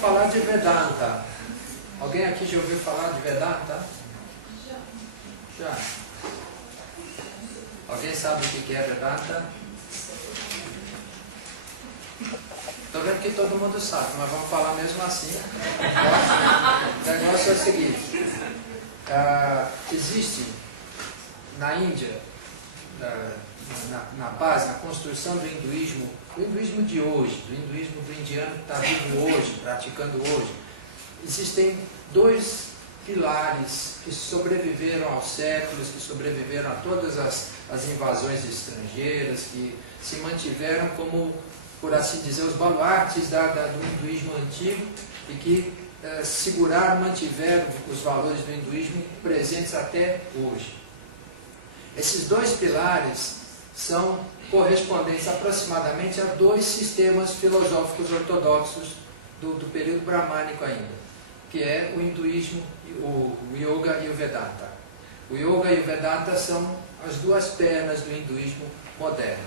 falar de Vedanta? Alguém aqui já ouviu falar de Vedanta? Já. Alguém sabe o que é Vedanta? Estou vendo que todo mundo sabe, mas vamos falar mesmo assim. O negócio é o seguinte. Existe na Índia, na base, na construção do hinduísmo de hoje, do hinduísmo do indiano que está vivo hoje, praticando hoje, existem dois pilares que sobreviveram aos séculos, que sobreviveram a todas as invasões estrangeiras, que se mantiveram como, por assim dizer, os baluartes do hinduísmo antigo e que seguraram, mantiveram os valores do hinduísmo presentes até hoje. Esses dois pilares são correspondentes aproximadamente a dois sistemas filosóficos ortodoxos do período brahmânico ainda, que é o hinduísmo, o yoga e o Vedanta. O yoga e o Vedanta são as duas pernas do hinduísmo moderno.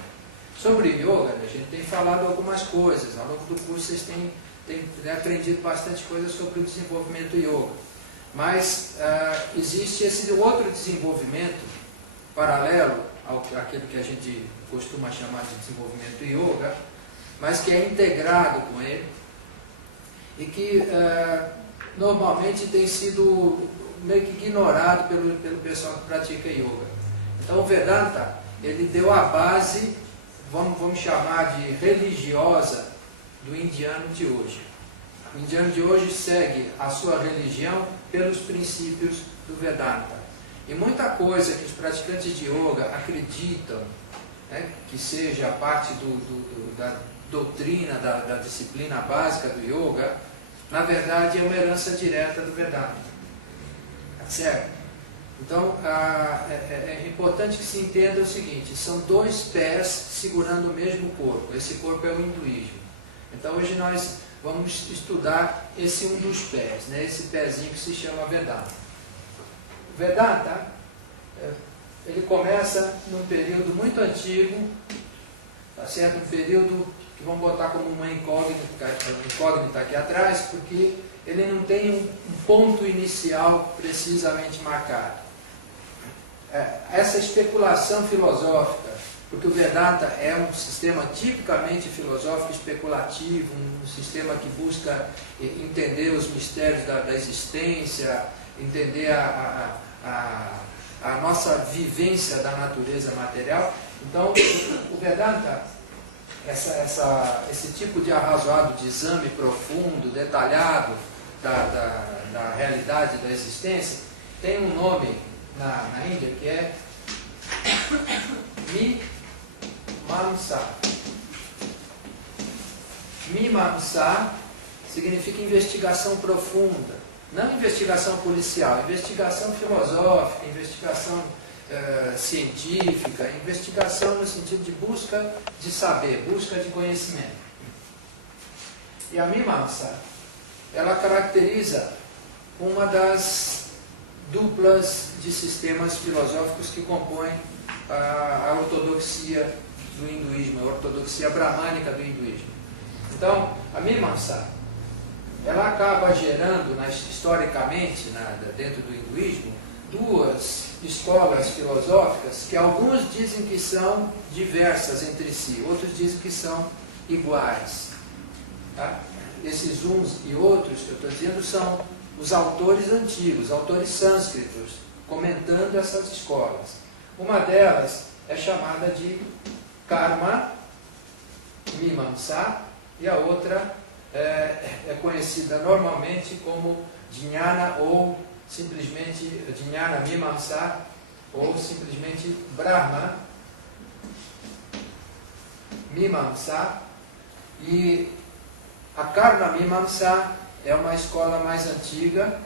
Sobre o yoga, a gente tem falado algumas coisas. Ao longo do curso vocês têm aprendido bastante coisas sobre o desenvolvimento yoga. Mas existe esse outro desenvolvimento paralelo àquilo que a gente costuma chamar de desenvolvimento yoga, mas que é integrado com ele e que normalmente tem sido meio que ignorado pelo pessoal que pratica yoga. Então o Vedanta, ele deu a base, vamos chamar de religiosa, do indiano de hoje. O indiano de hoje segue a sua religião pelos princípios do Vedanta. E muita coisa que os praticantes de yoga acreditam, né, que seja parte da doutrina, da disciplina básica do yoga, na verdade é uma herança direta do Vedanta. Certo? Então, é importante que se entenda o seguinte: são dois pés segurando o mesmo corpo. Esse corpo é o hinduísmo. Então, hoje nós vamos estudar esse um dos pés, né? Esse pezinho que se chama Vedanta. O Vedanta, ele começa num período muito antigo, tá certo? Um período que vamos botar como uma incógnita aqui atrás, porque ele não tem um ponto inicial precisamente marcado. Essa especulação filosófica, porque o Vedanta é um sistema tipicamente filosófico especulativo, um sistema que busca entender os mistérios da existência, entender a nossa vivência da natureza material. Então, o Vedanta, esse tipo de arrazoado, de exame profundo, detalhado da realidade da existência, tem um nome na Índia que é Mimamsa. Mimamsa significa investigação profunda, não investigação policial, investigação filosófica, investigação científica, investigação no sentido de busca de saber, busca de conhecimento. E a Mimamsa, ela caracteriza uma das duplas de sistemas filosóficos que compõem a ortodoxia do hinduísmo, a ortodoxia brahmânica do hinduísmo. Então, a Mimamsa, ela acaba gerando, historicamente, dentro do hinduísmo, duas escolas filosóficas que alguns dizem que são diversas entre si, outros dizem que são iguais. Tá? Esses uns e outros que eu estou dizendo são os autores antigos, autores sânscritos, comentando essas escolas. Uma delas é chamada de Karma Mimamsa e a outra é conhecida normalmente como Jnana ou simplesmente Jnana Mimamsa ou simplesmente Brahma Mimamsa. E a Karma Mimamsa é uma escola mais antiga,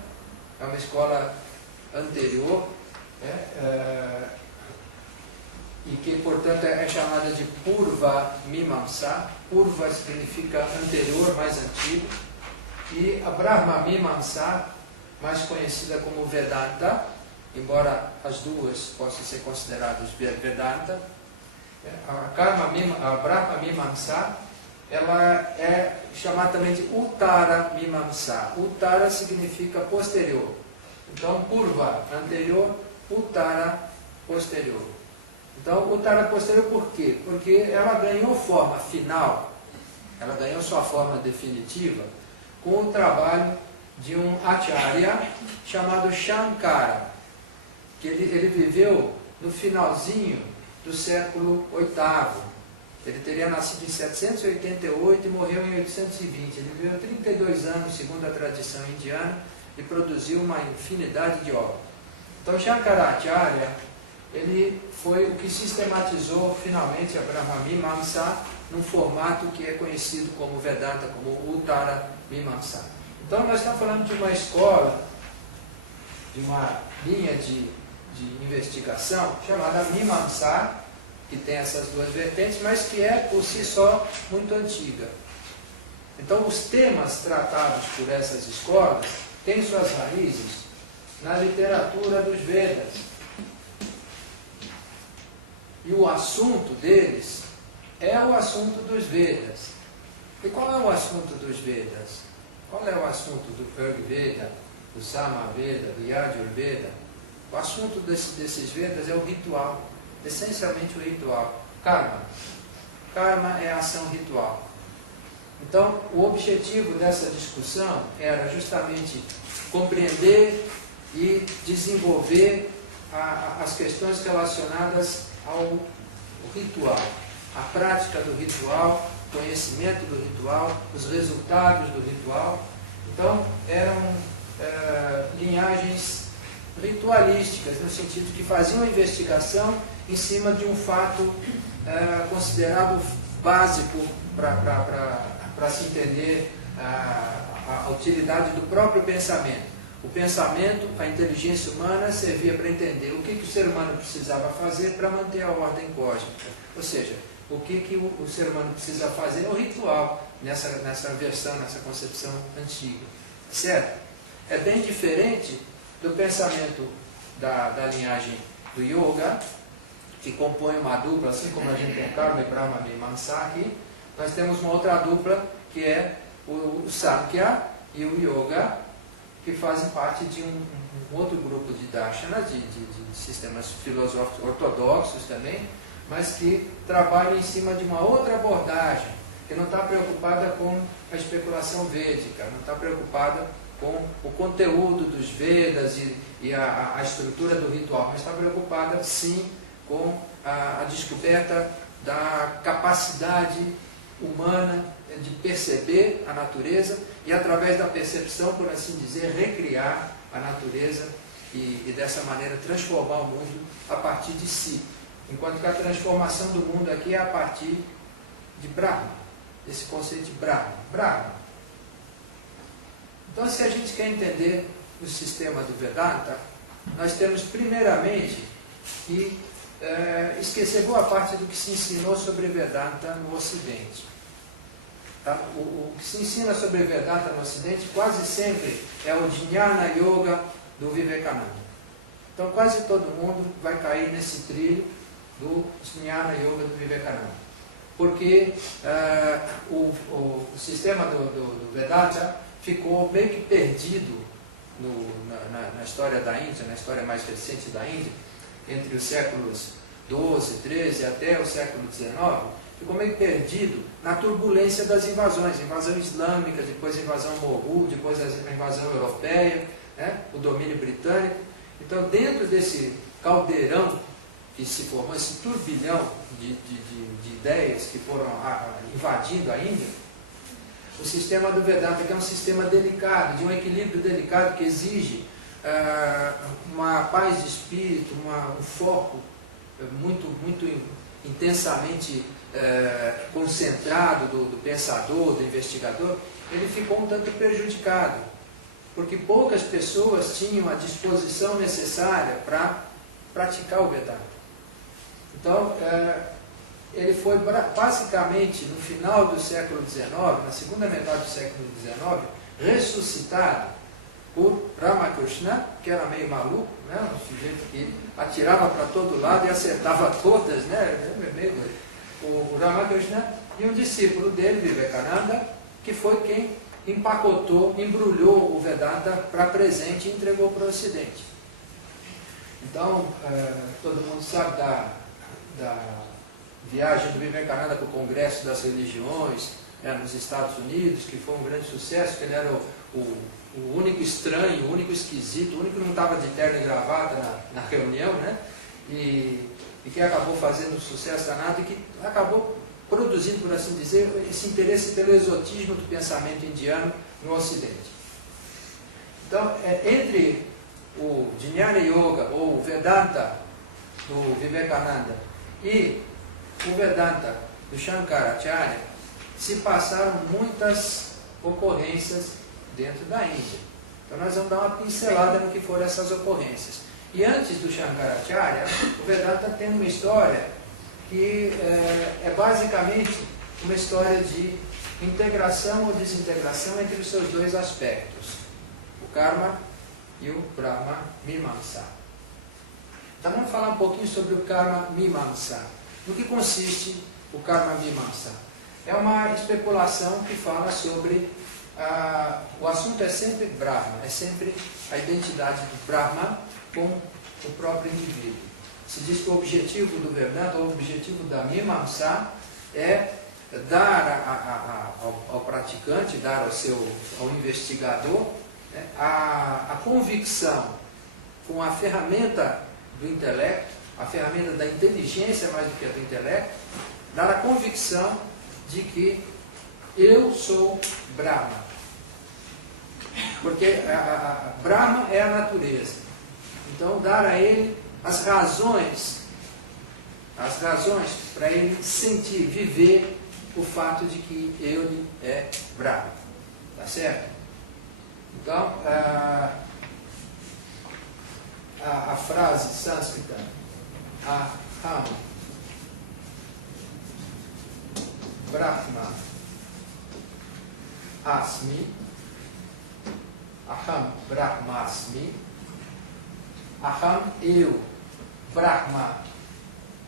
é uma escola anterior, e que, portanto, é chamada de Purva Mimamsa. Purva significa anterior, mais antigo. E a Brahma Mimamsa, mais conhecida como Vedanta, embora as duas possam ser consideradas Vedanta. A Brahma Mimamsa ela é chamada também de Uttara Mimamsa. Uttara significa posterior. Então, Purva, anterior, Uttara, posterior. Então, Uttara posterior por quê? Porque ela ganhou forma final, ela ganhou sua forma definitiva com o trabalho de um Acharya chamado Shankara, que ele viveu no finalzinho do século VIII. Ele teria nascido em 788 e morreu em 820. Ele viveu 32 anos, segundo a tradição indiana, e produziu uma infinidade de obras. Então, Shankaracharya, ele foi o que sistematizou finalmente a Brahma Mimamsa num formato que é conhecido como Vedanta, como Uttara Mimamsa. Então, nós estamos falando de uma escola, de uma linha de investigação chamada Mimamsa, que tem essas duas vertentes, mas que é por si só muito antiga. Então, os temas tratados por essas escolas têm suas raízes na literatura dos Vedas. E o assunto deles é o assunto dos Vedas. E qual é o assunto dos Vedas? Qual é o assunto do Rig Veda, do Sama Veda, do Yajur Veda? O assunto desses Vedas é o ritual, essencialmente o ritual. Karma. Karma é a ação ritual. Então, o objetivo dessa discussão era justamente compreender e desenvolver as questões relacionadas ao ritual, a prática do ritual, conhecimento do ritual, os resultados do ritual. Então, eram linhagens ritualísticas, no sentido que faziam a investigação em cima de um fato considerado básico para se entender a utilidade do próprio pensamento. O pensamento, a inteligência humana, servia para entender o que o ser humano precisava fazer para manter a ordem cósmica. Ou seja, o que o ser humano precisa fazer no ritual, nessa versão, nessa concepção antiga. Certo? É bem diferente do pensamento da linhagem do Yoga, que compõe uma dupla, assim como a gente tem Karma e Brahma Mimamsa aqui. Nós temos uma outra dupla, que é o Sankhya e o Yoga, que fazem parte de um outro grupo de darshanas, de sistemas filosóficos ortodoxos também, mas que trabalham em cima de uma outra abordagem, que não está preocupada com a especulação védica, não está preocupada com o conteúdo dos Vedas e a estrutura do ritual, mas está preocupada sim com a descoberta da capacidade humana de perceber a natureza e, através da percepção, por assim dizer, recriar a natureza e dessa maneira transformar o mundo a partir de si. Enquanto que a transformação do mundo aqui é a partir de Brahma, esse conceito de Brahma. Então, se a gente quer entender o sistema do Vedanta, nós temos primeiramente que esquecer boa parte do que se ensinou sobre Vedanta no Ocidente. Tá? O que se ensina sobre Vedanta no Ocidente quase sempre é o Jnana Yoga do Vivekananda. Então, quase todo mundo vai cair nesse trilho do Jnana Yoga do Vivekananda. Porque o sistema do Vedanta ficou meio que perdido na história da Índia, na história mais recente da Índia, entre os séculos XII, XIII até o século XIX, ficou meio perdido na turbulência das invasões, invasão islâmica, depois a invasão mogul, depois a invasão europeia, né, o domínio britânico. Então, dentro desse caldeirão que se formou, esse turbilhão de ideias que foram invadindo a Índia, o sistema do Vedanta, que é um sistema delicado, de um equilíbrio delicado que exige uma paz de espírito, um foco muito intensamente concentrado do pensador, do investigador, ele ficou um tanto prejudicado, porque poucas pessoas tinham a disposição necessária para praticar o Vedanta. Então, ele foi basicamente no final do século XIX, na segunda metade do século XIX, ressuscitado por Ramakrishna, que era meio maluco, né? Um sujeito que atirava para todo lado e acertava todas, né? O Ramakrishna e um discípulo dele, Vivekananda, que foi quem empacotou, embrulhou o Vedanta para presente e entregou para o Ocidente. Então, todo mundo sabe da viagem do Vivekananda para o Congresso das Religiões, nos Estados Unidos, que foi um grande sucesso, que ele era o único estranho, o único esquisito, o único que não estava de terno e gravata na reunião, né? E que acabou fazendo um sucesso danado e que acabou produzindo, por assim dizer, esse interesse pelo exotismo do pensamento indiano no Ocidente. Então, entre o Jnana Yoga, ou o Vedanta do Vivekananda, e o Vedanta do Shankaracharya, se passaram muitas ocorrências dentro da Índia. Então nós vamos dar uma pincelada no que foram essas ocorrências. E antes do Shankaracharya, o Vedanta tem uma história que é basicamente uma história de integração ou desintegração entre os seus dois aspectos, o Karma e o Brahma Mimamsa. Então vamos falar um pouquinho sobre o Karma Mimamsa. No que consiste o Karma Mimamsa? É uma especulação que fala sobre... o assunto é sempre Brahma, é sempre a identidade do Brahma com o próprio indivíduo. Se diz que o objetivo do Vedanta, o objetivo da Mimamsa, é dar ao praticante, dar ao investigador, né, a convicção com a ferramenta do intelecto, a ferramenta da inteligência mais do que a do intelecto, dar a convicção de que eu sou Brahma. Porque Brahma é a natureza. Então, dar a ele as razões para ele sentir, viver o fato de que ele é Brahma. Tá certo? Então, a frase sânscrita, Aham Brahma Asmi, Aham Brahmasmi, Aham eu, Brahma,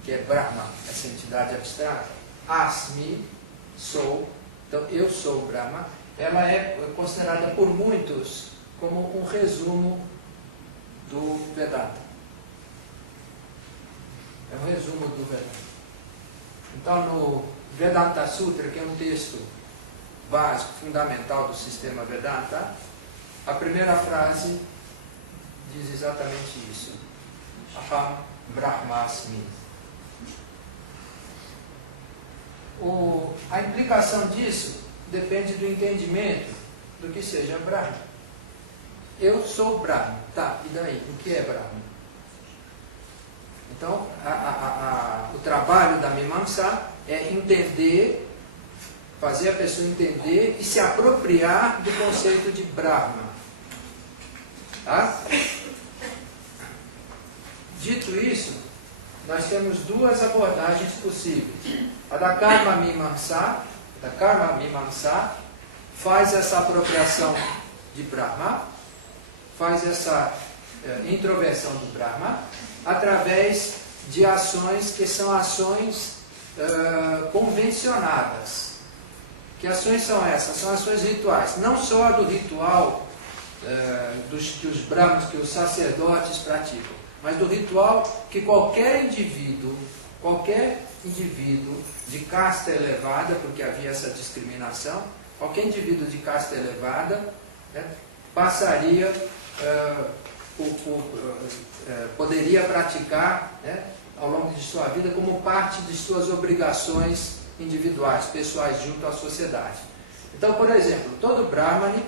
que é Brahma, essa entidade abstrata, Asmi, sou, então eu sou Brahma, ela é considerada por muitos como um resumo do Vedanta. É um resumo do Vedanta. Então no Vedanta Sutra, que é um texto básico, fundamental do sistema Vedanta, a primeira frase diz exatamente isso. Aham Brahmasmi. A implicação disso depende do entendimento do que seja Brahma. Eu sou Brahma. Tá, e daí? O que é Brahma? Então, o trabalho da Mimamsa é entender, fazer a pessoa entender e se apropriar do conceito de Brahma. Tá? Dito isso, nós temos duas abordagens possíveis. A da Karma Mimamsa, faz essa apropriação de Brahma, faz essa introversão do Brahma, através de ações que são ações convencionadas. Que ações são essas? São ações rituais. Não só do ritual que os brahmanos, que os sacerdotes praticam, mas do ritual que qualquer indivíduo de casta elevada, porque havia essa discriminação, qualquer indivíduo de casta elevada, né, passaria, poderia praticar, né, ao longo de sua vida como parte de suas obrigações individuais, pessoais, junto à sociedade. Então, por exemplo, todo Brahmane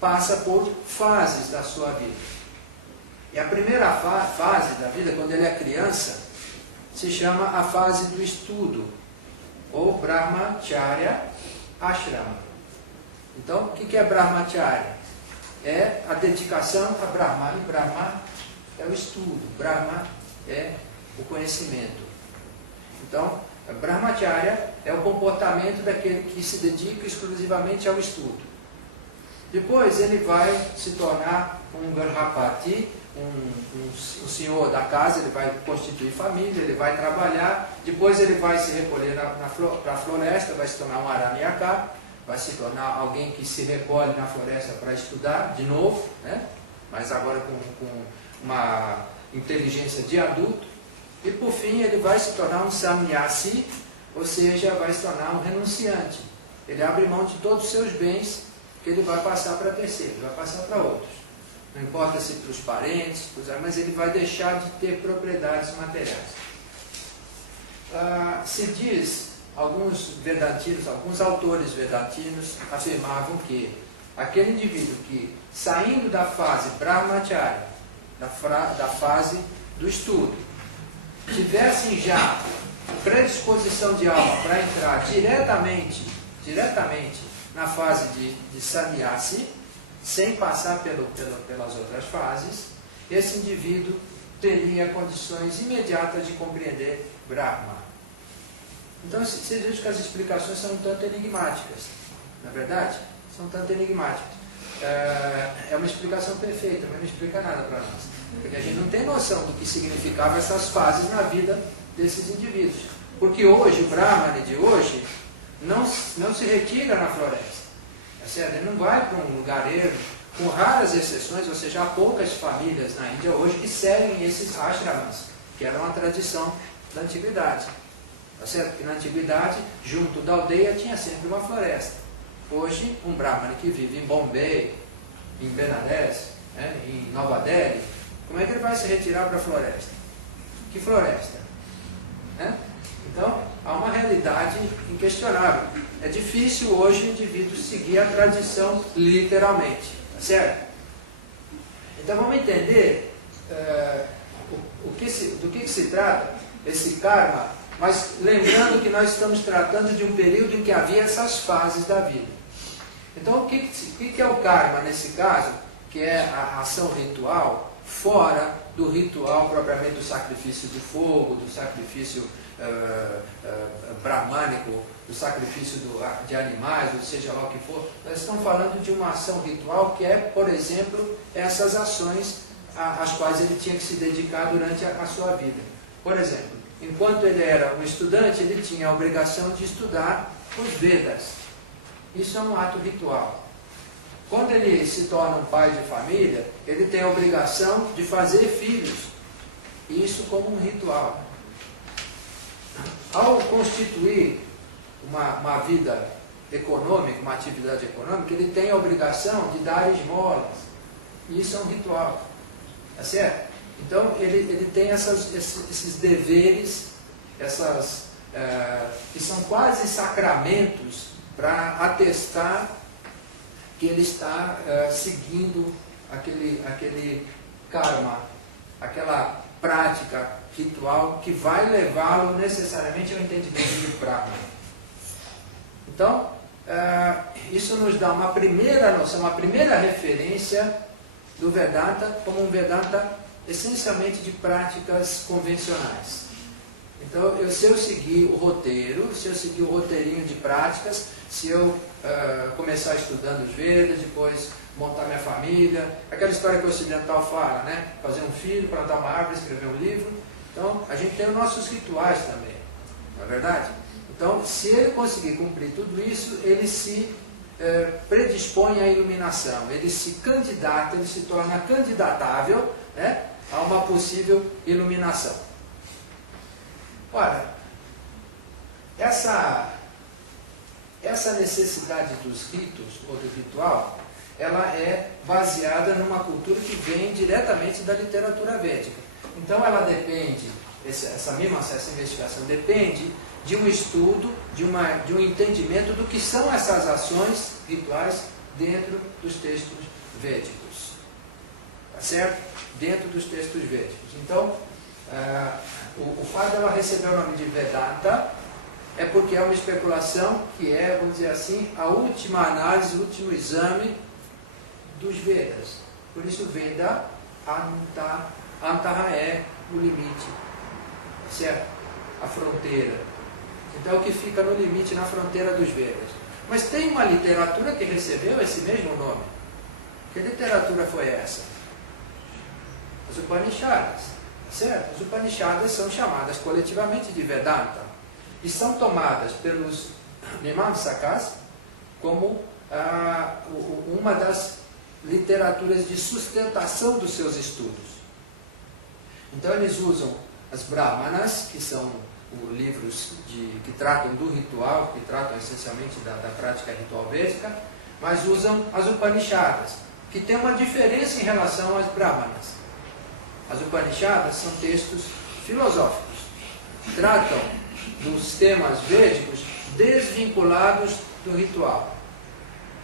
passa por fases da sua vida. E a primeira fase da vida, quando ele é criança, se chama a fase do estudo, ou Brahmacharya Ashrama. Então, o que é Brahmacharya? É a dedicação a Brahma, e Brahma é o estudo, Brahma é o conhecimento. Então, Brahmacharya é o comportamento daquele que se dedica exclusivamente ao estudo. Depois ele vai se tornar um Garhapati, um senhor da casa, ele vai constituir família, ele vai trabalhar Depois ele vai se recolher para a floresta, vai se tornar um Aranyaka, vai se tornar alguém que se recolhe na floresta para estudar de novo, né? Mas agora com uma inteligência de adulto. E por fim ele vai se tornar um sannyasi, ou seja, vai se tornar um renunciante. Ele abre mão de todos os seus bens, que ele vai passar para terceiros, vai passar para outros. Não importa se para os parentes, mas ele vai deixar de ter propriedades materiais. Se diz, alguns vedantinos, alguns autores vedantinos afirmavam que aquele indivíduo que, saindo da fase brahmacharya, da fase do estudo, tivessem já predisposição de alma para entrar diretamente na fase de sannyasi, sem passar pelas outras fases, esse indivíduo teria condições imediatas de compreender Brahma. Então, vocês vejam que as explicações são um tanto enigmáticas, não é verdade? São um tanto enigmáticas. É uma explicação perfeita, mas não explica nada para nós. Porque a gente não tem noção do que significavam essas fases na vida desses indivíduos. Porque hoje, o Brahmane de hoje, não se retira na floresta. É certo? Ele não vai para um lugareiro, com raras exceções, ou seja, há poucas famílias na Índia hoje que seguem esses ashramas, que era uma tradição da antiguidade. Tá certo? Porque na antiguidade, junto da aldeia, tinha sempre uma floresta. Hoje, um Brahmane que vive em Bombay, em Benares, né, em Nova Delhi, como é que ele vai se retirar para a floresta? Que floresta? Né? Então, há uma realidade inquestionável. É difícil hoje o indivíduo seguir a tradição literalmente. Tá certo? Então, vamos entender do que se trata esse karma, mas lembrando que nós estamos tratando de um período em que havia essas fases da vida. Então, o que é o karma nesse caso? Que é a ação ritual, fora do ritual propriamente do sacrifício de fogo, do sacrifício brahmânico, do sacrifício de animais, ou seja lá o que for. Nós estamos falando de uma ação ritual que é, por exemplo, essas ações às quais ele tinha que se dedicar durante a sua vida. Por exemplo, enquanto ele era um estudante, ele tinha a obrigação de estudar os Vedas. Isso é um ato ritual. Quando ele se torna um pai de família, ele tem a obrigação de fazer filhos. Isso como um ritual. Ao constituir uma vida econômica, uma atividade econômica, ele tem a obrigação de dar esmolas. Isso é um ritual. Tá certo? Então, ele tem esses deveres, que são quase sacramentos para atestar que ele está seguindo aquele karma, aquela prática ritual que vai levá-lo necessariamente ao entendimento de Brahma. Então, isso nos dá uma primeira noção, uma primeira referência do Vedanta como um Vedanta essencialmente de práticas convencionais. Então, se eu seguir o roteiro, se eu seguir o roteirinho de práticas, se eu começar estudando os Vedas, depois montar minha família, aquela história que o ocidental fala, né? Fazer um filho, plantar uma árvore, escrever um livro. Então, a gente tem os nossos rituais também, não é verdade? Então, se ele conseguir cumprir tudo isso, ele se predispõe à iluminação, ele se candidata, ele se torna candidatável, né, a uma possível iluminação. Ora, essa necessidade dos ritos ou do ritual, ela é baseada numa cultura que vem diretamente da literatura védica. Então ela depende, essa investigação depende de um estudo, de um entendimento do que são essas ações rituais dentro dos textos védicos. Tá certo? Dentro dos textos védicos. Então, o fato dela receber o nome de Vedanta é porque é uma especulação que é, vamos dizer assim, a última análise, o último exame dos Vedas. Por isso, Veda, Antaha é o limite, certo? A fronteira. Então, é o que fica no limite, na fronteira dos Vedas. Mas tem uma literatura que recebeu esse mesmo nome. Que literatura foi essa? Os Upanishads, Certo? As Upanishadas são chamadas coletivamente de Vedanta e são tomadas pelos Mimamsakas como uma das literaturas de sustentação dos seus estudos. Então eles usam as Brahmanas, que são livros que tratam do ritual, que tratam essencialmente da prática ritual védica, mas usam as Upanishadas, que tem uma diferença em relação às Brahmanas. As Upanishadas são textos filosóficos, tratam dos temas védicos desvinculados do ritual.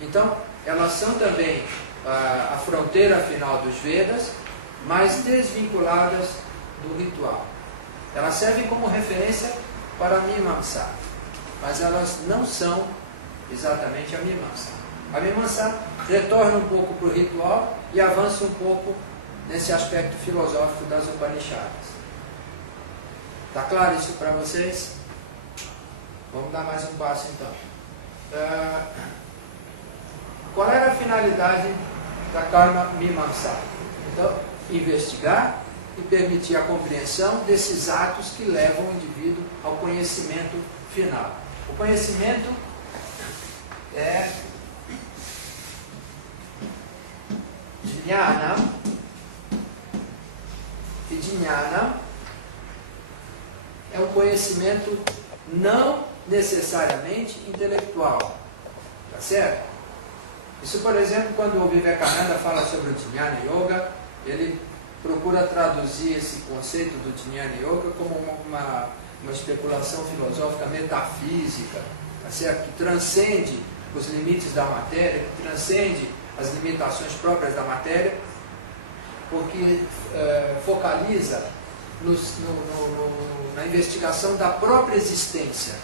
Então, elas são também a fronteira final dos Vedas, mas desvinculadas do ritual. Elas servem como referência para a Mimamsa, mas elas não são exatamente a Mimamsa. A Mimamsa retorna um pouco para o ritual e avança um pouco nesse aspecto filosófico das Upanishadas. Está claro isso para vocês? Vamos dar mais um passo então. Qual era a finalidade da Karma Mimamsa? Então, investigar e permitir a compreensão desses atos que levam o indivíduo ao conhecimento final. O conhecimento é Jnana, e Jnana é um conhecimento não necessariamente intelectual. Tá certo? Isso, por exemplo, quando o Vivekananda fala sobre o Jnana Yoga, ele procura traduzir esse conceito do Jnana Yoga como uma especulação filosófica metafísica, tá certo? Que transcende os limites da matéria, que transcende as limitações próprias da matéria, porque focaliza na investigação da própria existência.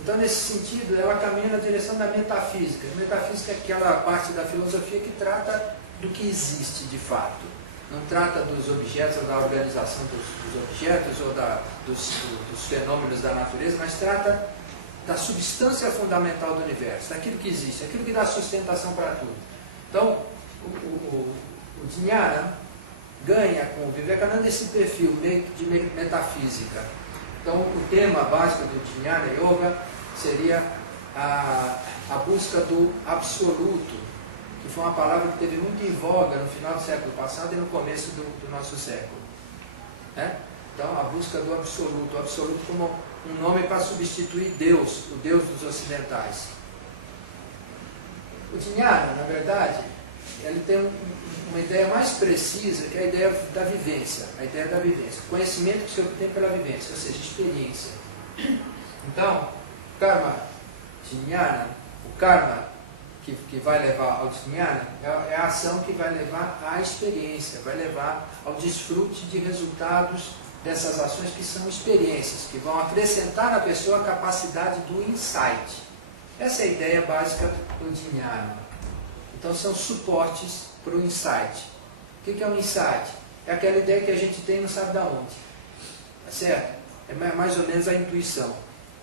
Então, nesse sentido, ela caminha na direção da metafísica. A metafísica é aquela parte da filosofia que trata do que existe de fato. Não trata dos objetos ou da organização dos objetos ou dos fenômenos da natureza, mas trata da substância fundamental do universo, daquilo que existe, aquilo que dá sustentação para tudo. Então, o Jnana ganha com o Vivekananda esse perfil de metafísica. Então, o tema básico do Jnana Yoga seria a busca do absoluto, que foi uma palavra que teve muito em voga no final do século passado e no começo do nosso século. Então, a busca do absoluto, o absoluto como um nome para substituir Deus, o Deus dos ocidentais. O Jnana, na verdade, ele tem uma ideia mais precisa, que é a ideia da vivência, o conhecimento que se obtém pela vivência, ou seja, experiência. Então, karma Jnana, o karma que vai levar ao Jnana, é a ação que vai levar à experiência, vai levar ao desfrute de resultados dessas ações que são experiências, que vão acrescentar na pessoa a capacidade do insight. Essa é a ideia básica do Jnana. Então, são suportes para o insight. O que é um insight? É aquela ideia que a gente tem e não sabe de onde. Tá certo? É mais ou menos a intuição.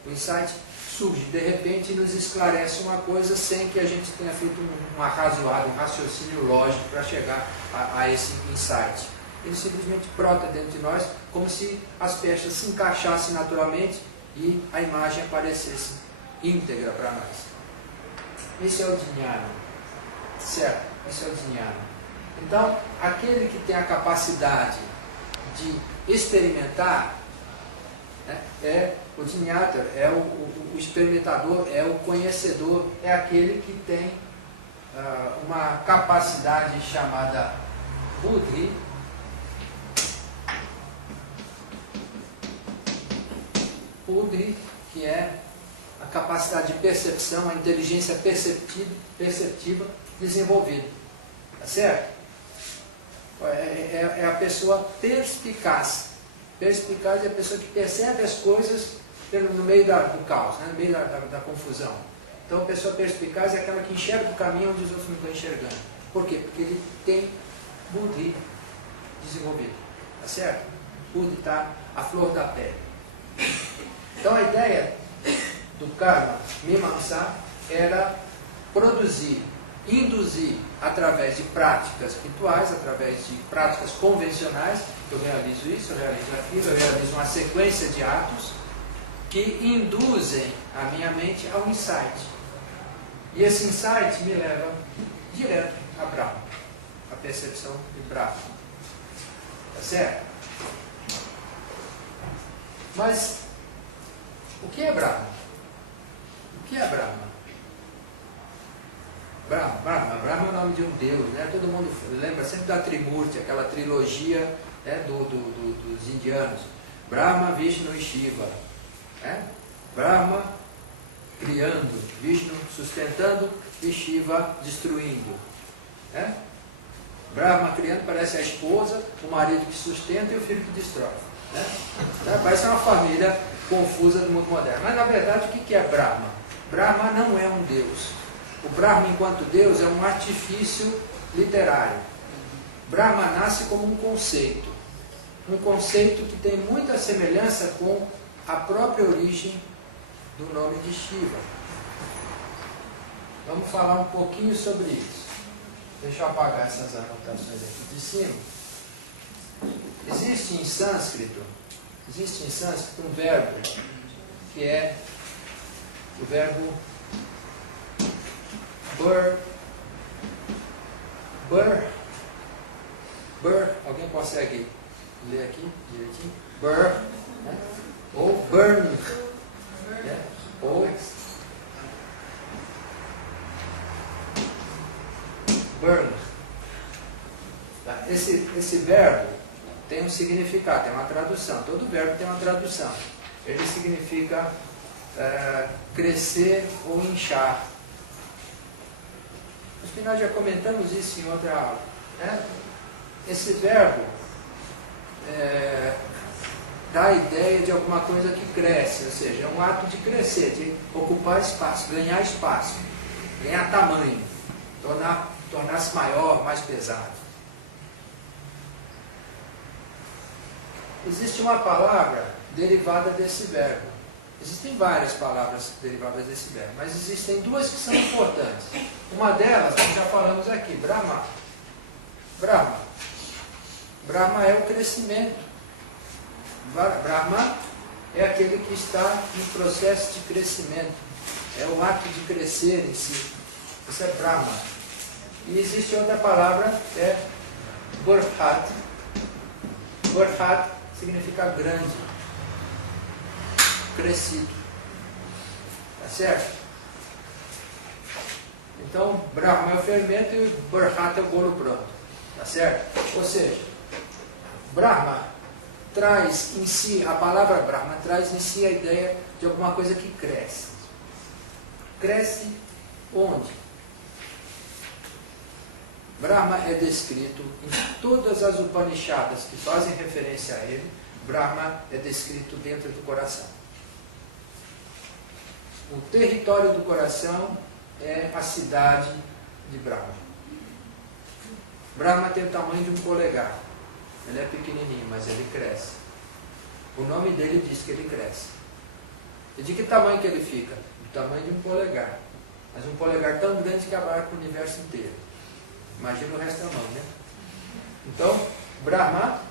O insight surge de repente e nos esclarece uma coisa sem que a gente tenha feito um arrazoado, um raciocínio lógico para chegar a esse insight. Ele simplesmente brota dentro de nós como se as peças se encaixassem naturalmente e a imagem aparecesse íntegra para nós. Esse é o Jnana. Certo? Esse é o Jnana. Então, aquele que tem a capacidade de experimentar, é o Jnata, é o experimentador, é o conhecedor, é aquele que tem uma capacidade chamada Buddhi, que é a capacidade de percepção, a inteligência perceptiva desenvolvida. Tá certo? É a pessoa perspicaz. Perspicaz é a pessoa que percebe as coisas no meio do caos, no meio da confusão. Então, a pessoa perspicaz é aquela que enxerga o caminho onde os outros não estão enxergando. Por quê? Porque ele tem Buddhi desenvolvido. Tá certo? Buddhi está à flor da pele. Então, a ideia do karma Mimamsa era produzir induzir através de práticas rituais, através de práticas convencionais. Eu realizo isso, eu realizo aquilo, eu realizo uma sequência de atos que induzem a minha mente a um insight. E esse insight me leva direto a Brahma, a percepção de Brahma. Tá certo? Mas o que é Brahma? O que é Brahma? Brahma é o nome de um deus, né? Todo mundo lembra sempre da Trimurti, aquela trilogia, né, dos indianos. Brahma, Vishnu e Shiva. Né? Brahma criando, Vishnu sustentando e Shiva destruindo. Né? Brahma criando parece a esposa, o marido que sustenta e o filho que destrói. Né? Então, parece uma família confusa do mundo moderno. Mas na verdade o que é Brahma? Brahma não é um deus. O Brahma enquanto deus é um artifício literário. Brahma nasce como um conceito que tem muita semelhança com a própria origem do nome de Shiva. Vamos falar um pouquinho sobre isso. Deixa eu apagar essas anotações aqui de cima. Existe em sânscrito um verbo que é o verbo alguém consegue ler aqui direitinho? Né? Ou burn, né? Ou burn. Tá? Esse verbo tem um significado, tem uma tradução. Todo verbo tem uma tradução. Ele significa crescer ou inchar. Acho que nós já comentamos isso em outra aula. Né? Esse verbo dá a ideia de alguma coisa que cresce, ou seja, é um ato de crescer, de ocupar espaço, ganhar tamanho, tornar-se maior, mais pesado. Existe uma palavra derivada desse verbo. Existem várias palavras derivadas desse verbo, mas existem duas que são importantes. Uma delas, nós já falamos aqui, Brahma. Brahma é o crescimento. Brahma é aquele que está em processo de crescimento. É o ato de crescer em si. Isso é Brahma. E existe outra palavra, que é Burhat. Burhat significa grande, crescido. Tá certo? Então, Brahma é o fermento e Burhat é o bolo pronto. Tá certo? Ou seja, Brahma traz em si, a palavra Brahma traz em si a ideia de alguma coisa que cresce. Cresce onde? Brahma é descrito em todas as Upanishadas que fazem referência a ele. Brahma é descrito dentro do coração. O território do coração é a cidade de Brahma. Brahma tem o tamanho de um polegar. Ele é pequenininho, mas ele cresce. O nome dele diz que ele cresce. E de que tamanho que ele fica? Do tamanho de um polegar. Mas um polegar tão grande que abarca o universo inteiro. Imagina o resto da mão, né? Então, Brahma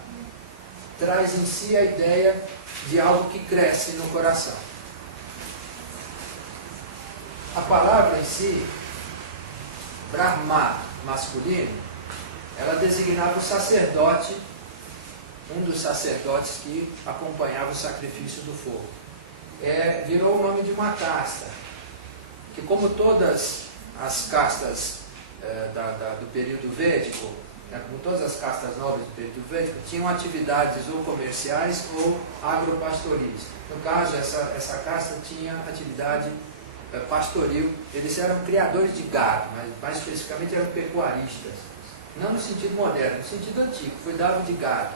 traz em si a ideia de algo que cresce no coração. A palavra em si, Brahma, masculino, ela designava o sacerdote, um dos sacerdotes que acompanhava o sacrifício do fogo. Virou o nome de uma casta, que como todas as castas do período védico, né, como todas as castas nobres do período védico, tinham atividades ou comerciais ou agropastoris. No caso, essa casta tinha atividade pastoril. Eles eram criadores de gado, mas mais especificamente eram pecuaristas. Não no sentido moderno, no sentido antigo, cuidavam de gado.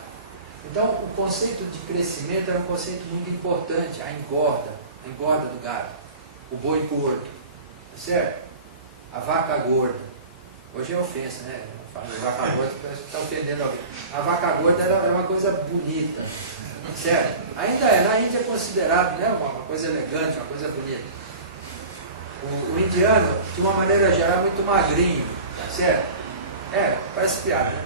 Então, o conceito de crescimento era um conceito muito importante, a engorda do gado, o boi gordo, certo? A vaca gorda. Hoje é ofensa, né? Fala vaca gorda, parece que está ofendendo alguém. A vaca gorda era uma coisa bonita, certo? Ainda é, na Índia é considerado, né, uma coisa elegante, uma coisa bonita. O indiano, de uma maneira geral, é muito magrinho, tá certo? Parece piada, né?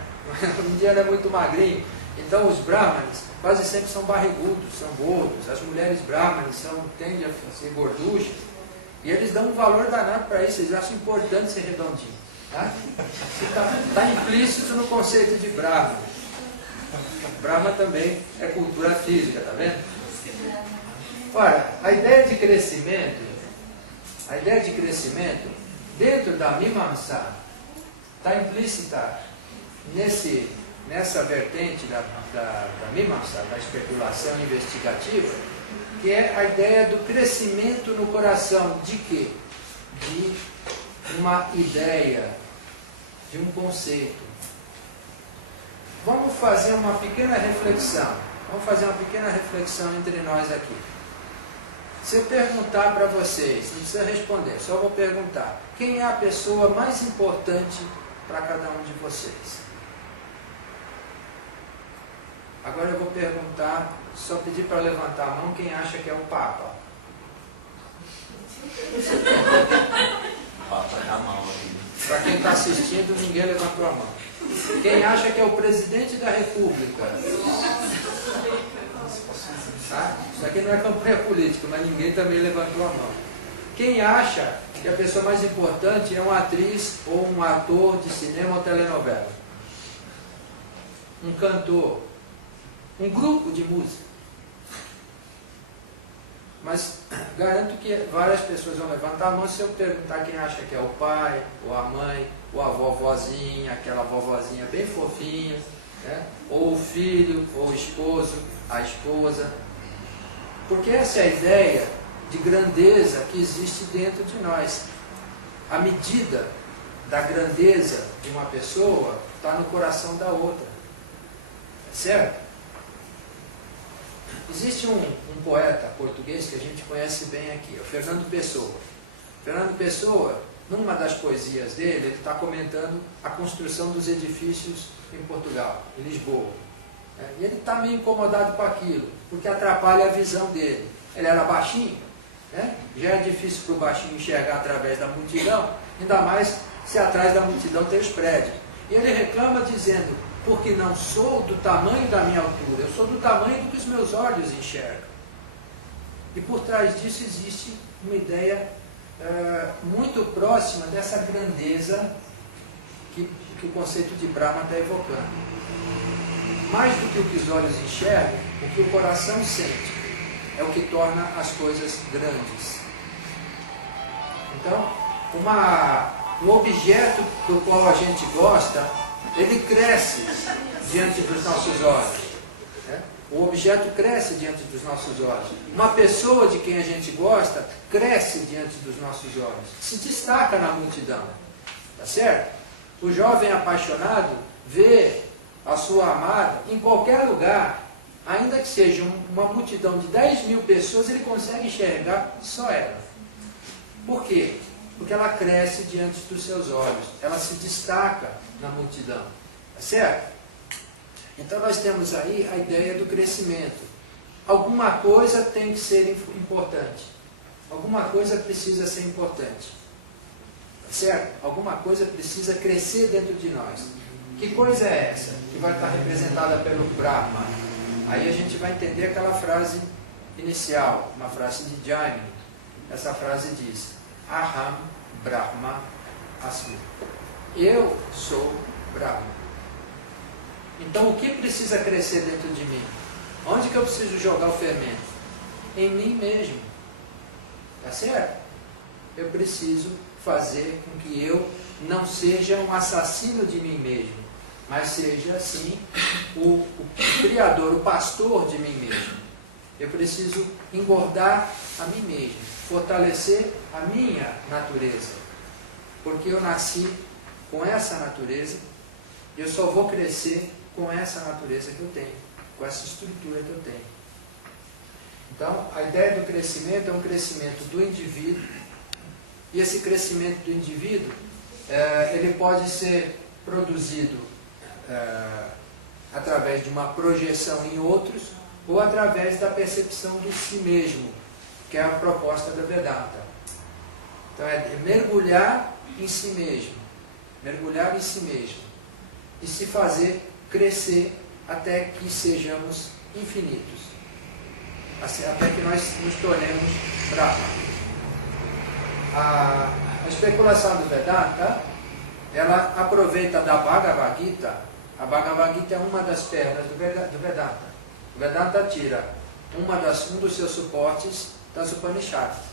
O indiano é muito magrinho, então os brahmanes quase sempre são barrigudos, são gordos. As mulheres brahmanes tendem a ser gorduchas, e eles dão um valor danado para isso, eles acham importante ser redondinho. Está implícito no conceito de Brahma. Brahma também é cultura física, tá vendo? Ora, a ideia de crescimento, dentro da Mimamsa, está implícita nessa vertente da Mimamsa, da especulação investigativa, que é a ideia do crescimento no coração de quê? De uma ideia, de um conceito. Vamos fazer uma pequena reflexão. Entre nós aqui. Se eu perguntar para vocês, não precisa responder, só vou perguntar: quem é a pessoa mais importante para cada um de vocês? Agora eu vou perguntar, só pedir para levantar a mão quem acha que é o Papa. Para quem está assistindo, ninguém levantou a mão. Quem acha que é o presidente da República? Tá? Isso aqui não é campanha política, mas ninguém também levantou a mão. Quem acha que a pessoa mais importante é uma atriz ou um ator de cinema ou telenovela? Um cantor? Um grupo de música? Mas garanto que várias pessoas vão levantar a mão se eu perguntar quem acha que é o pai, ou a mãe, ou a vovozinha, aquela vovozinha bem fofinha, né? Ou o filho, ou o esposo, a esposa. Porque essa é a ideia de grandeza que existe dentro de nós. A medida da grandeza de uma pessoa está no coração da outra. Certo? Existe um poeta português que a gente conhece bem aqui, o Fernando Pessoa. Fernando Pessoa, numa das poesias dele, ele está comentando a construção dos edifícios em Portugal, em Lisboa. E ele está meio incomodado com aquilo, porque atrapalha a visão dele. Ele era baixinho, né? Já é difícil para o baixinho enxergar através da multidão, ainda mais se atrás da multidão tem os prédios. E ele reclama dizendo: porque não sou do tamanho da minha altura, eu sou do tamanho do que os meus olhos enxergam. E por trás disso existe uma ideia muito próxima dessa grandeza que o conceito de Brahma está evocando. Mais do que o que os olhos enxergam, o que o coração sente é o que torna as coisas grandes. Então, um objeto do qual a gente gosta, ele cresce diante dos nossos olhos. Né? O objeto cresce diante dos nossos olhos. Uma pessoa de quem a gente gosta cresce diante dos nossos olhos. Se destaca na multidão. Tá certo? O jovem apaixonado vê a sua amada em qualquer lugar. Ainda que seja uma multidão de 10.000 pessoas, ele consegue enxergar só ela. Por quê? Porque ela cresce diante dos seus olhos. Ela se destaca na multidão. Tá certo? Então nós temos aí a ideia do crescimento. Alguma coisa tem que ser importante. Alguma coisa precisa ser importante. Tá certo? Alguma coisa precisa crescer dentro de nós. Que coisa é essa? Que vai estar representada pelo Brahma. Aí a gente vai entender aquela frase inicial, uma frase de Jaime. Essa frase diz: Aham Brahma Asmi. Eu sou Brahma. Então o que precisa crescer dentro de mim? Onde que eu preciso jogar o fermento? Em mim mesmo. Tá certo? Eu preciso fazer com que eu não seja um assassino de mim mesmo, mas seja, sim, o criador, o pastor de mim mesmo. Eu preciso engordar a mim mesmo, fortalecer a minha natureza, porque eu nasci com essa natureza e eu só vou crescer com essa natureza que eu tenho, com essa estrutura que eu tenho. Então, a ideia do crescimento é um crescimento do indivíduo, e esse crescimento do indivíduo, ele pode ser produzido através de uma projeção em outros, ou através da percepção de si mesmo, que é a proposta da Vedanta. Então é mergulhar em si mesmo, mergulhar em si mesmo e se fazer crescer até que sejamos infinitos, até que nós nos tornemos Brahma. A especulação do Vedanta, ela aproveita da Bhagavad Gita. A Bhagavad Gita é uma das pernas do Vedanta. O Vedanta tira um dos seus suportes das Upanishads.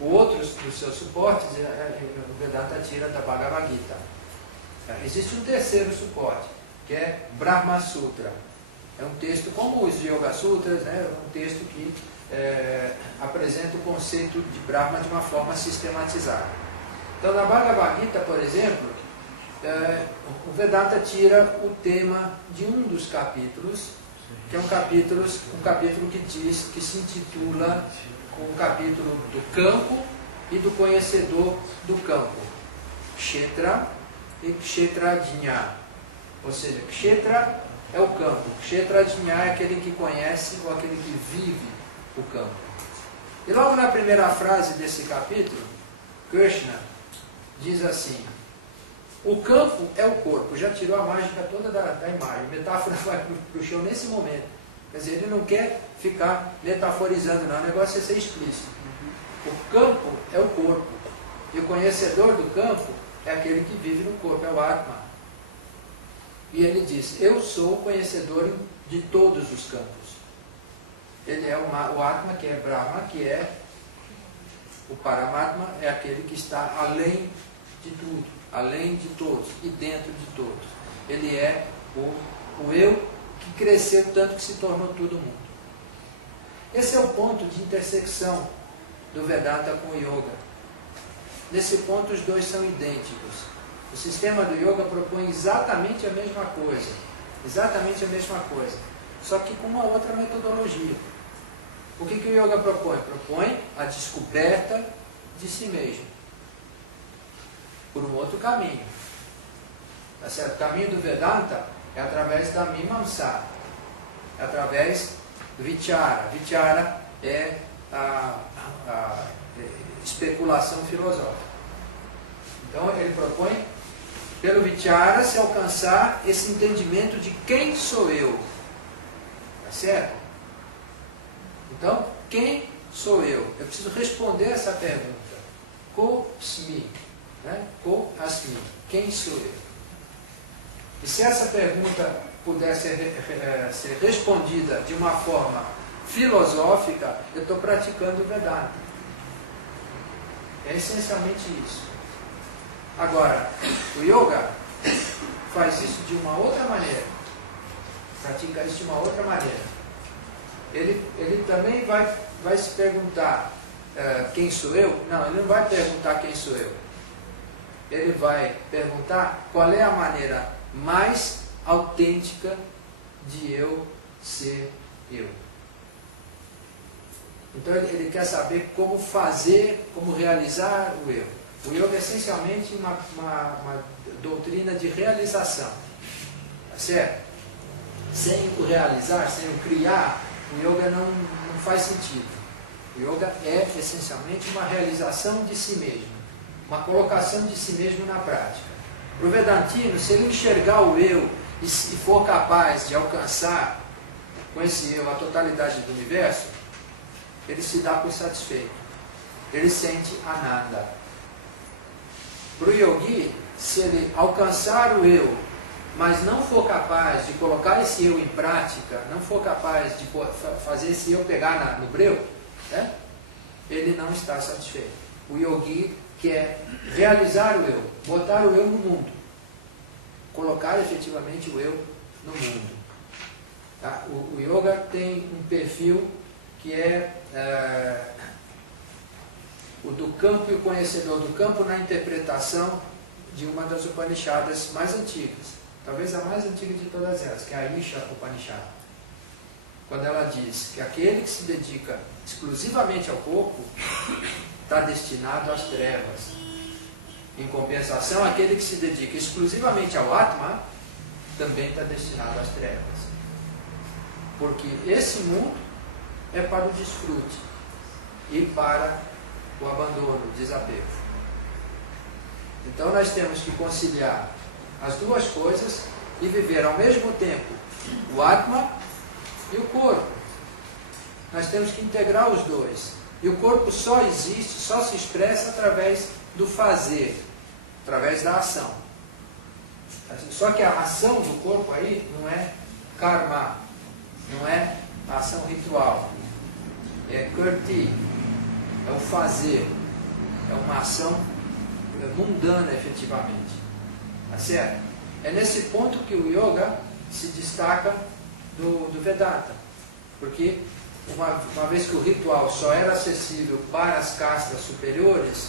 O outro dos seus suportes, o Vedanta tira da Bhagavad Gita. Existe um terceiro suporte, que é Brahma Sutra. É um texto como os Yoga Sutras, né? É um texto que apresenta o conceito de Brahma de uma forma sistematizada. Então, na Bhagavad Gita, por exemplo, o Vedanta tira o tema de um dos capítulos, que é um capítulo que se intitula o capítulo do campo e do conhecedor do campo. Kshetra e Kshetrajña. Ou seja, Kshetra é o campo, Kshetrajña é aquele que conhece ou aquele que vive o campo. E logo na primeira frase desse capítulo, Krishna diz assim: o campo é o corpo. Já tirou a mágica toda da imagem. A metáfora vai para o chão nesse momento. Quer dizer, ele não quer ficar metaforizando, não. O negócio é ser explícito. O campo é o corpo. E o conhecedor do campo é aquele que vive no corpo, é o Atma. E ele diz: eu sou o conhecedor de todos os campos. Ele é o Atma, que é Brahma, que é o Paramatma, é aquele que está além de tudo, além de todos e dentro de todos. Ele é o eu que cresceu tanto que se tornou todo mundo. Esse é o ponto de intersecção do Vedanta com o Yoga. Nesse ponto os dois são idênticos. O sistema do Yoga propõe exatamente a mesma coisa, só que com uma outra metodologia. O que o Yoga propõe? Propõe a descoberta de si mesmo, por um outro caminho. Tá certo? O caminho do Vedanta é através da Mimamsa, é através do Vichara. Vichara é a especulação filosófica. Então ele propõe, pelo Vichara, se alcançar esse entendimento de quem sou eu. Tá certo? Então, quem sou eu? Eu preciso responder essa pergunta. Ko-smi. Né? Ko-asmi. Quem sou eu? E se essa pergunta puder ser respondida de uma forma filosófica, eu estou praticando o Vedanta. É essencialmente isso. Agora, o Yoga faz isso de uma outra maneira. Pratica isso de uma outra maneira. Ele também vai se perguntar quem sou eu? Não, ele não vai perguntar quem sou eu. Ele vai perguntar qual é a maneira mais autêntica de eu ser eu. Então ele quer saber como fazer, como realizar o eu. O yoga é essencialmente uma doutrina de realização. Tá certo? Sem o realizar, sem o criar, o yoga não faz sentido. O yoga é essencialmente uma realização de si mesmo, uma colocação de si mesmo na prática. Para o Vedantino, se ele enxergar o eu e for capaz de alcançar com esse eu a totalidade do universo, ele se dá por satisfeito. Ele sente Ananda. Para o yogi, se ele alcançar o eu, mas não for capaz de colocar esse eu em prática, não for capaz de fazer esse eu pegar no breu, né? Ele não está satisfeito. O yogi quer realizar o eu, botar o eu no mundo, colocar efetivamente o eu no mundo. Tá? O yoga tem um perfil que é o do campo e o conhecedor do campo na interpretação de uma das Upanishads mais antigas, talvez a mais antiga de todas elas, que é a Isha Upanishad. Quando ela diz que aquele que se dedica exclusivamente ao corpo está destinado às trevas. Em compensação, aquele que se dedica exclusivamente ao Atma também está destinado às trevas. Porque esse mundo é para o desfrute e para o abandono, o desapego. Então nós temos que conciliar as duas coisas e viver ao mesmo tempo o Atma e o corpo. Nós temos que integrar os dois. E o corpo só existe, só se expressa através do fazer, através da ação. Só que a ação do corpo aí não é karma, não é a ação ritual, é kirti, é o fazer, é uma ação mundana efetivamente. Tá certo? É nesse ponto que o yoga se destaca do Vedanta, porque uma vez que o ritual só era acessível para as castas superiores,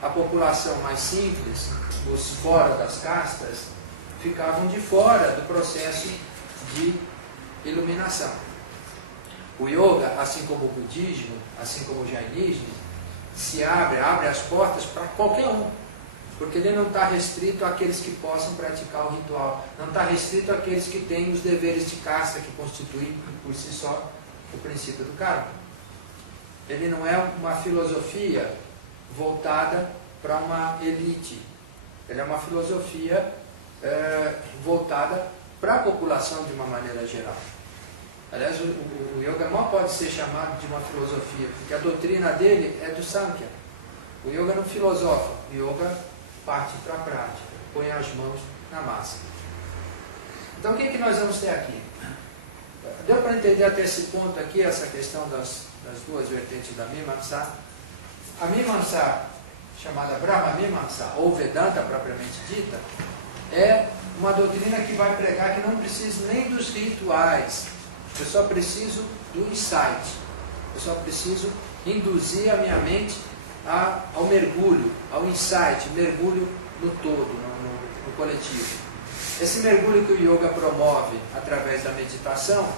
a população mais simples, os fora das castas, ficavam de fora do processo de iluminação. O yoga, assim como o budismo, assim como o jainismo, se abre as portas para qualquer um, porque ele não está restrito àqueles que possam praticar o ritual, não está restrito àqueles que têm os deveres de casta que constituem por si só o princípio do karma. Ele não é uma filosofia voltada para uma elite, ele é uma filosofia voltada para a população de uma maneira geral. Aliás, o yoga mal pode ser chamado de uma filosofia, porque a doutrina dele é do Sankhya. O yoga não filosofa, o yoga parte para a prática, põe as mãos na massa. Então o que nós vamos ter aqui? Deu para entender até esse ponto aqui, essa questão das duas vertentes da Mimamsa? A Mimamsa, chamada Brahma Mimamsa, ou Vedanta propriamente dita, é uma doutrina que vai pregar que não preciso nem dos rituais, eu só preciso do insight, eu só preciso induzir a minha mente ao mergulho, ao insight, mergulho no todo, no coletivo. Esse mergulho que o yoga promove através da meditação,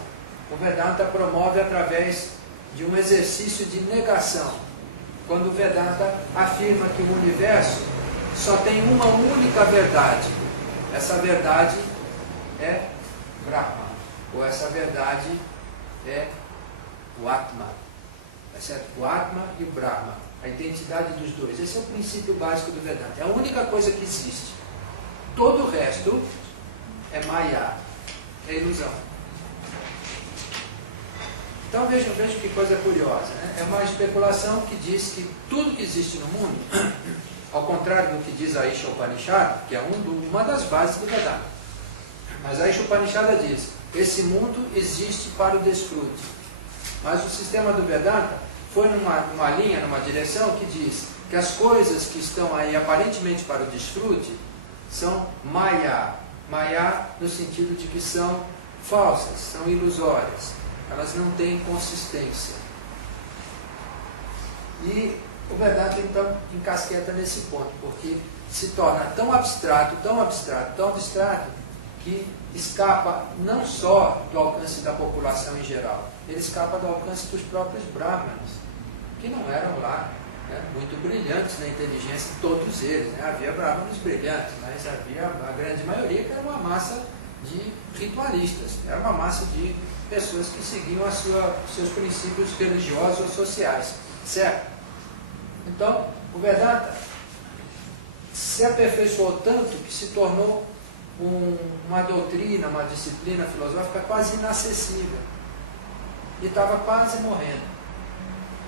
o Vedanta promove através de um exercício de negação. Quando o Vedanta afirma que o universo só tem uma única verdade, essa verdade é Brahma, ou essa verdade é o Atma, tá certo? O Atma e o Brahma, a identidade dos dois. Esse é o princípio básico do Vedanta, é a única coisa que existe. Todo o resto é Maya, é ilusão. Então vejam que coisa curiosa, né? É uma especulação que diz que tudo que existe no mundo, ao contrário do que diz a Isha Upanishad, que é uma das bases do Vedanta, mas a Isha Upanishad diz: esse mundo existe para o desfrute. Mas o sistema do Vedanta foi numa linha, numa direção que diz que as coisas que estão aí aparentemente para o desfrute são Maya. Maya no sentido de que são falsas, são ilusórias, elas não têm consistência. E o Vedanta então encasqueta nesse ponto, porque se torna tão abstrato, que escapa não só do alcance da população em geral, ele escapa do alcance dos próprios Brahmanas, que não eram lá, né, muito brilhantes na inteligência, todos eles, né? Havia Brahmanas brilhantes, mas havia a grande maioria que era uma massa de ritualistas, era uma massa de pessoas que seguiam os seus princípios religiosos ou sociais, certo? Então, o Vedanta se aperfeiçoou tanto que se tornou uma doutrina, uma disciplina filosófica quase inacessível, e estava quase morrendo.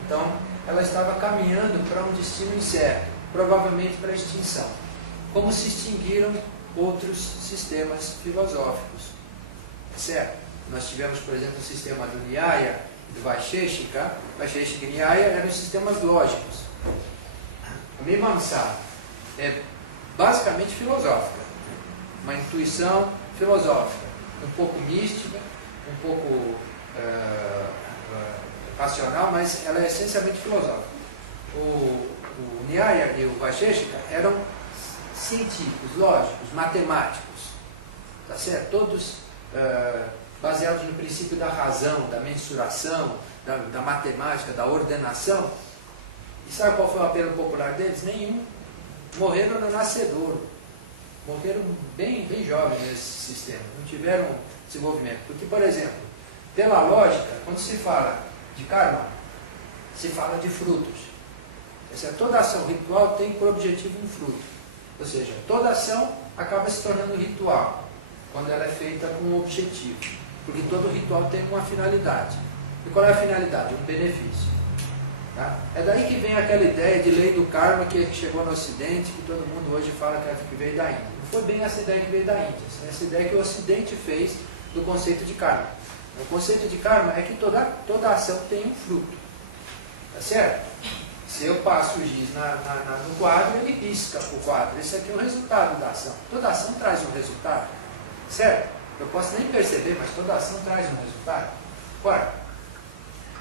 Então, ela estava caminhando para um destino incerto, provavelmente para a extinção, como se extinguiram outros sistemas filosóficos, certo? Nós tivemos, por exemplo, o sistema do Nyaya, do Vaisheshika. Vaisheshika e Nyaya eram sistemas lógicos. A Mimamsa é basicamente filosófica, uma intuição filosófica, um pouco mística, um pouco racional, mas ela é essencialmente filosófica. O Nyaya e o Vaisheshika eram científicos, lógicos, matemáticos, tá certo? Todos baseados no princípio da razão, da mensuração, da matemática, da ordenação. E sabe qual foi o apelo popular deles? Nenhum. Morreram no nascedouro. Morreram bem jovens nesse sistema. Não tiveram desenvolvimento. Porque, por exemplo, pela lógica, quando se fala de karma, se fala de frutos. Toda ação ritual tem por objetivo um fruto. Ou seja, toda ação acaba se tornando ritual quando ela é feita com um objetivo. Porque todo ritual tem uma finalidade. E qual é a finalidade? Um benefício. Tá? É daí que vem aquela ideia de lei do karma que chegou no Ocidente, que todo mundo hoje fala que veio da Índia. Não foi bem essa ideia que veio da Índia. Essa ideia que o Ocidente fez do conceito de karma. O conceito de karma é que toda ação tem um fruto. Tá certo? Se eu passo o giz no quadro, ele pisca o quadro. Esse aqui é o resultado da ação. Toda ação traz um resultado. Certo? Eu posso nem perceber, mas toda ação traz um resultado. Ora,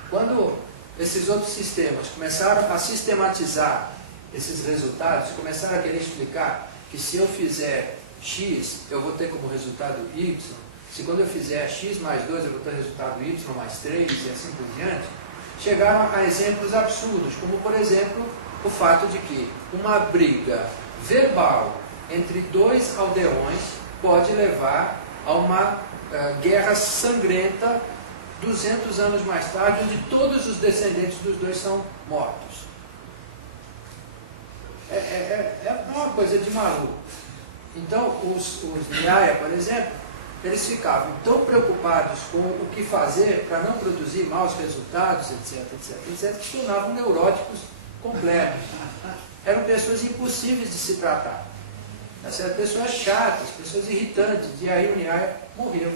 quando esses outros sistemas começaram a sistematizar esses resultados, começaram a querer explicar que se eu fizer X, eu vou ter como resultado Y, se quando eu fizer X mais 2, eu vou ter resultado Y mais 3 e assim por diante, chegaram a exemplos absurdos, como por exemplo, o fato de que uma briga verbal entre dois aldeões pode levar a uma guerra sangrenta 200 anos mais tarde, onde todos os descendentes dos dois são mortos. É uma coisa de maluco. Então, os Nyaya, por exemplo, eles ficavam tão preocupados com o que fazer para não produzir maus resultados, etc., que se tornavam neuróticos completos. Eram pessoas impossíveis de se tratar. Eram pessoas chatas, pessoas irritantes. E aí o Nyaya morreu.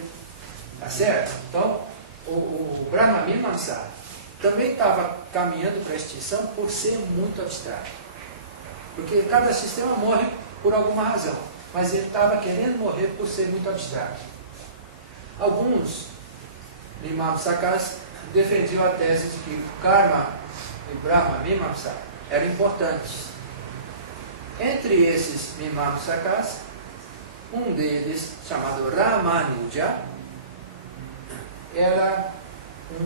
Tá certo? Então, o Brahma Mimamsa também estava caminhando para a extinção por ser muito abstrato. Porque cada sistema morre por alguma razão. Mas ele estava querendo morrer por ser muito abstrato. Alguns Mimamsakas defendiam a tese de que o Karma e o Brahma Mimamsa eram importantes. Entre esses Mimamsakas, um deles, chamado Ramanuja, era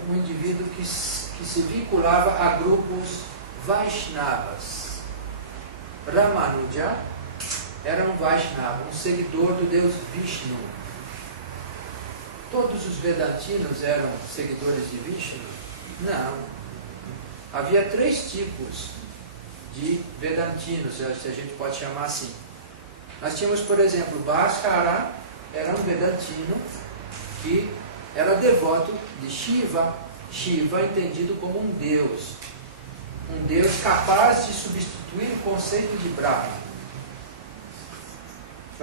um indivíduo que se vinculava a grupos Vaishnavas. Ramanuja era um Vaishnava, um seguidor do Deus Vishnu. Todos os Vedantinos eram seguidores de Vishnu? Não. Havia 3 tipos de Vedantinos, se a gente pode chamar assim. Nós tínhamos, por exemplo, Bhaskara, era um Vedantino que era devoto de Shiva. Shiva entendido como um Deus. Um Deus capaz de substituir o conceito de Brahma.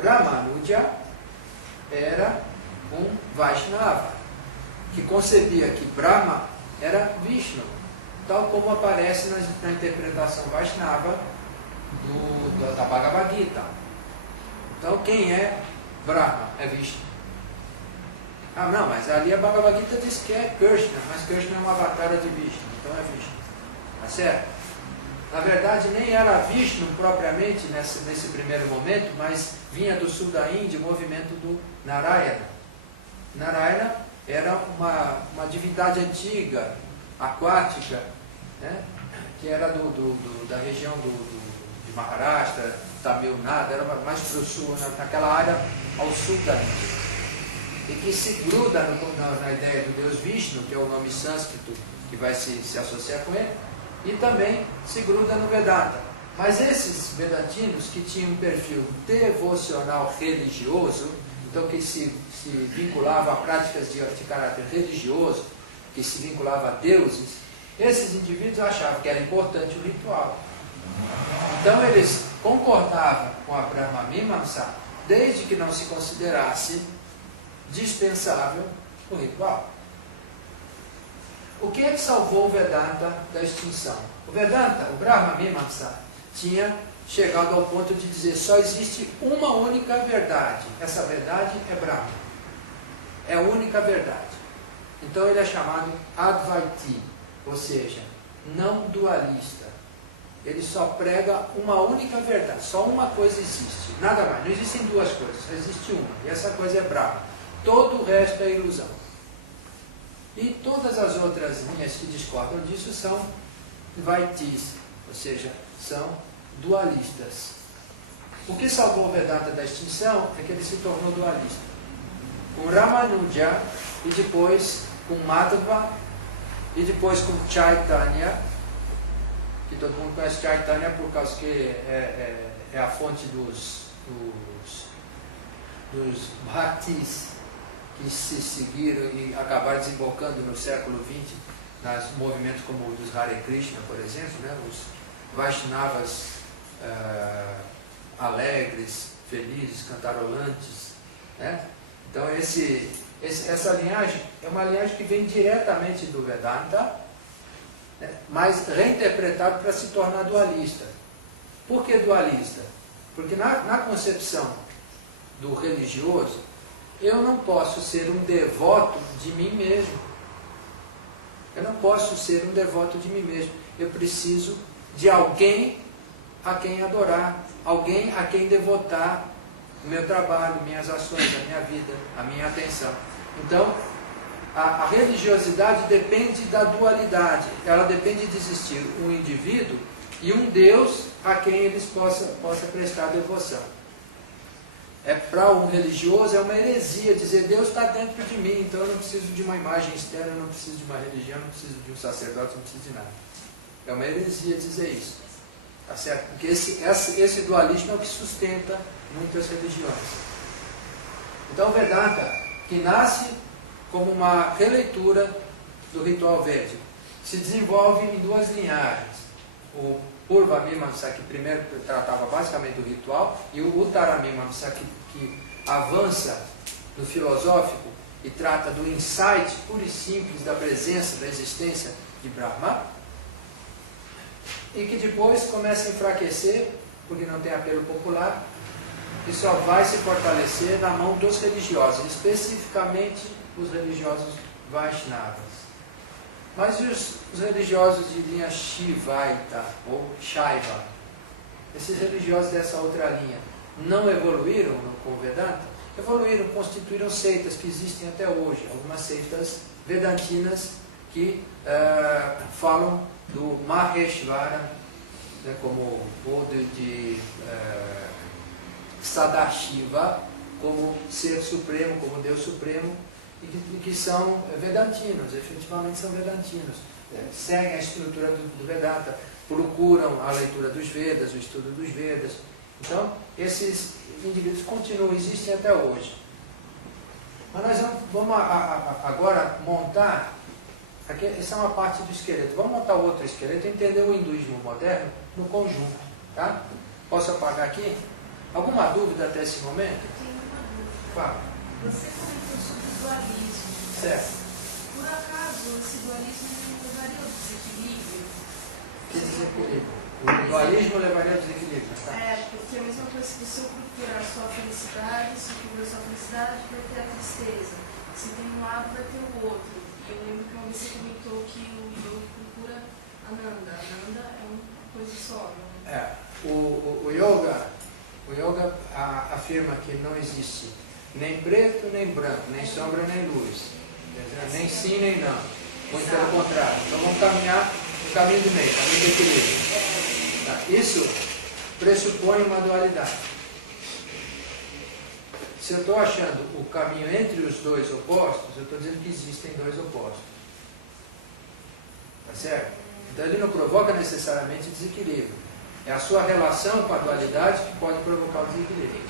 Ramanuja era um Vaishnava, que concebia que Brahma era Vishnu, tal como aparece na interpretação Vaishnava da Bhagavad Gita. Então, quem é Brahma? É Vishnu. Ah, não, mas ali a Bhagavad Gita diz que é Krishna, mas Krishna é uma avatar de Vishnu, então é Vishnu. Tá certo? Na verdade, nem era Vishnu propriamente nesse primeiro momento, mas vinha do sul da Índia o movimento do Narayana. Narayana era uma divindade antiga, aquática, né? Que era da região de Maharashtra, Tamil Nadu, era mais para o sul, naquela área ao sul da Índia. E que se gruda na ideia do Deus Vishnu, que é o nome sânscrito que vai se associar com ele, e também se gruda no Vedanta. Mas esses Vedantinos que tinham um perfil devocional religioso, então que se vinculavam a práticas de caráter religioso, que se vinculavam a deuses, esses indivíduos achavam que era importante o ritual. Então eles concordavam com a Brahma Mimamsa, desde que não se considerasse dispensável o ritual. O que é que salvou o Vedanta da extinção? O Vedanta, o Brahma Mimamsa, tinha chegado ao ponto de dizer só existe uma única verdade. Essa verdade é Brahma. É a única verdade. Então ele é chamado Advaiti, ou seja, não dualista. Ele só prega uma única verdade. Só uma coisa existe, nada mais. Não existem duas coisas, só existe uma. E essa coisa é Brahma. Todo o resto é ilusão. E todas as outras linhas que discordam disso são Vaitis, ou seja, são dualistas. O que salvou o Vedanta da extinção é que ele se tornou dualista. Com Ramanuja, e depois com Madhva, e depois com Chaitanya, que todo mundo conhece Chaitanya por causa que é a fonte dos bhaktis que se seguiram e acabaram desembocando no século XX nos movimentos como o dos Hare Krishna, por exemplo, né? Os Vaishnavas alegres, felizes, cantarolantes, né? Então essa linhagem é uma linhagem que vem diretamente do Vedanta, né? Mas reinterpretado para se tornar dualista. Por que dualista? Porque na concepção do religioso, eu não posso ser um devoto de mim mesmo. Eu não posso ser um devoto de mim mesmo. Eu preciso de alguém a quem adorar, alguém a quem devotar o meu trabalho, minhas ações, a minha vida, a minha atenção. Então, a religiosidade depende da dualidade. Ela depende de existir um indivíduo e um Deus a quem eles possa prestar devoção. Para um religioso é uma heresia dizer Deus está dentro de mim, então eu não preciso de uma imagem externa, eu não preciso de uma religião, eu não preciso de um sacerdote, eu não preciso de nada. É uma heresia dizer isso. Tá certo? Porque esse dualismo é o que sustenta muitas religiões. Então o Vedanta, que nasce como uma releitura do ritual védico, se desenvolve em duas linhagens. O Purva-mimamsa, que primeiro tratava basicamente do ritual, e o Uttara-mimamsa, que avança no filosófico e trata do insight puro e simples da presença, da existência de Brahma, e que depois começa a enfraquecer, porque não tem apelo popular, e só vai se fortalecer na mão dos religiosos, especificamente os religiosos Vaishnavas. Mas e os religiosos de linha Shivaita ou Shaiva? Esses religiosos dessa outra linha não evoluíram com o Vedanta? Evoluíram, constituíram seitas que existem até hoje, algumas seitas vedantinas que falam do Maheshvara, né, como ou de Sadashiva, como ser supremo, como Deus supremo, e que são vedantinos, efetivamente são vedantinos, seguem a estrutura do Vedanta, procuram a leitura dos Vedas, o estudo dos Vedas. Então, esses indivíduos continuam, existem até hoje. Mas nós vamos agora montar, aqui, essa é uma parte do esqueleto, vamos montar o outro esqueleto e entender o hinduísmo moderno no conjunto. Tá? Posso apagar aqui? Alguma dúvida até esse momento? Eu tenho uma dúvida. Fala. Você comentou sobre o dualismo. Certo. Por acaso, esse dualismo não levaria ao desequilíbrio? Que desequilíbrio? O dualismo levaria ao desequilíbrio, tá? Porque é a mesma coisa, se você procurar só a felicidade, se procurar só a felicidade, vai ter a tristeza. Se tem um lado, vai ter o outro. E eu lembro que uma vez você comentou que o yoga procura Ananda. Ananda é uma coisa só, né? O yoga afirma que não existe nem preto nem branco, nem sombra nem luz, nem sim nem não, muito pelo contrário. Então vamos caminhar no caminho do meio, caminho do equilíbrio. Tá? Isso pressupõe uma dualidade. Se eu estou achando o caminho entre os dois opostos, eu estou dizendo que existem dois opostos. Tá certo? Então ele não provoca necessariamente desequilíbrio. É a sua relação com a dualidade que pode provocar o desequilíbrio.